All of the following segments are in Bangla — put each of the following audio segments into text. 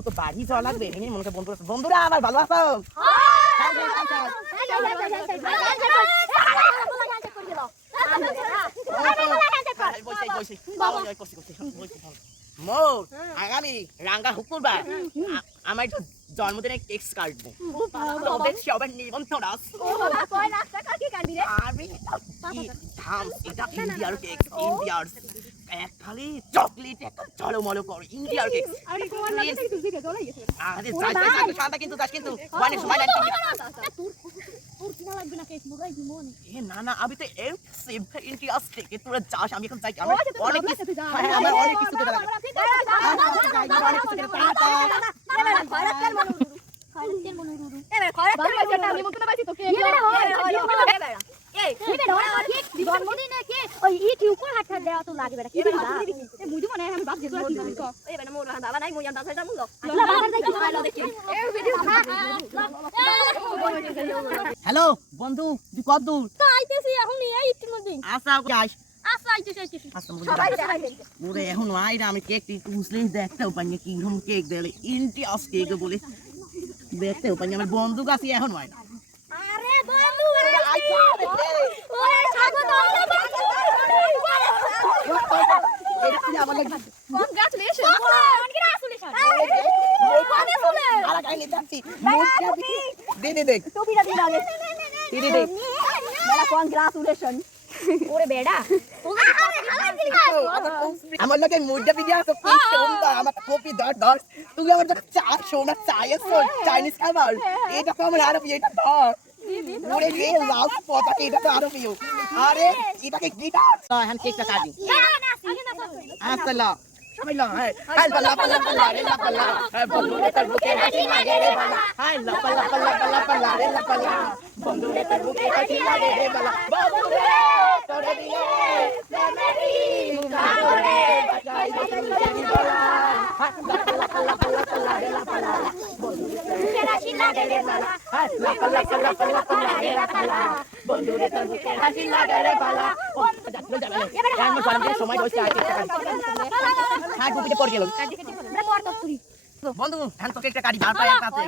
একটু তো বাড়ি যাওয়া লাগবে এমনি মনে বন্ধুরা বন্ধুরা আমার ভালো আছো মোর আগামী রাঙ্গা শুক্রবার আমার জন্মদিনে কেক কাটবো তবে সবার নিমন্ত্রণ আছে এটা ইন্ডিয়ার কেক ইন্ডিয়ার এক খালি চকলেট একটা ঝলমলো করে ইন্ডিয়ার কেক আরে যাই শান্তা কিন্তু যাস কিন্তু মানে সময় লাগে না না আমি তো ইন্ডিয়া থেকে তোরা যাস আমি এখন যাই আমার অনেক কিছু আমার অনেক কিছু করে হ্যালো বন্ধু তুই কত দূর আচ্ছা যাস ওরে এখন আইরা আমি কেক একটু বুঝলেই দেখতেও পাইনি কিরকম কেক দিলে ইন্ডিয়াস কেক বলে দেখতেও পাইনি আমার বন্ধু কাছে এখন হয় না আমার লোকে মুডটা বিয়ে আছে আমার কপি ধর ধর তুই আমার চা সোনা চাইনিজ খাবার এটা তো আমার আরবি এটা ধর ওরে রে লাভ পতা কি এটা তো আরবি আরে এটাকে গিটা এখন কেকটা কাটি আসসালাম সবাই লা হাই পাল্লা পাল্লা পাল্লা রে লা পাল্লা বন্ধুরে তার বুকে হাসি লাগে রে বালা হাই লা পাল্লা পাল্লা পাল্লা পাল্লা রে লা পাল্লা বন্ধুরে তার বুকে হাসি লাগে রে বালা বন্ধুরে তোরে দিলে মেরি মুখারে বাজাই বাজাই বালা হাই লা পাল্লা পাল্লা পাল্লা পাল্লা রে লা পাল্লা বন্ধুরে তার বুকে হাসি লাগে রে বালা হাই লা পাল্লা পাল্লা পাল্লা পাল্লা রে লা পাল্লা বন্ধুরে তার বুকে হাসি লাগে রে বালা যাবে যাবে আমার জন্মদিনের সময় হইছে আজকে হাই গুপিতে পড়ে গেল বন্ধু ধান তোকে একটা কাটি বার পায় কাছে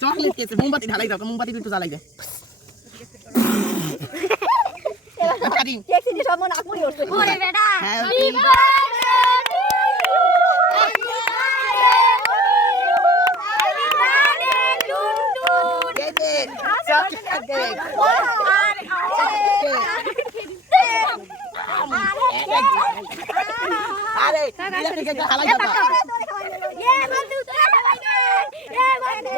চকলেট কেসে মোমবাতি ঢালাই দাও মোমবাতি একটু জ্বালাই দে কেক সিনি সব মন আকমরি হচ্ছে ওরে বেটা হ্যাপি বার্থডে চকলেট কেক আরে দিলা থেকে হালাই দাও এ বন্ধু তোরা হালাই গে এ বন্ধু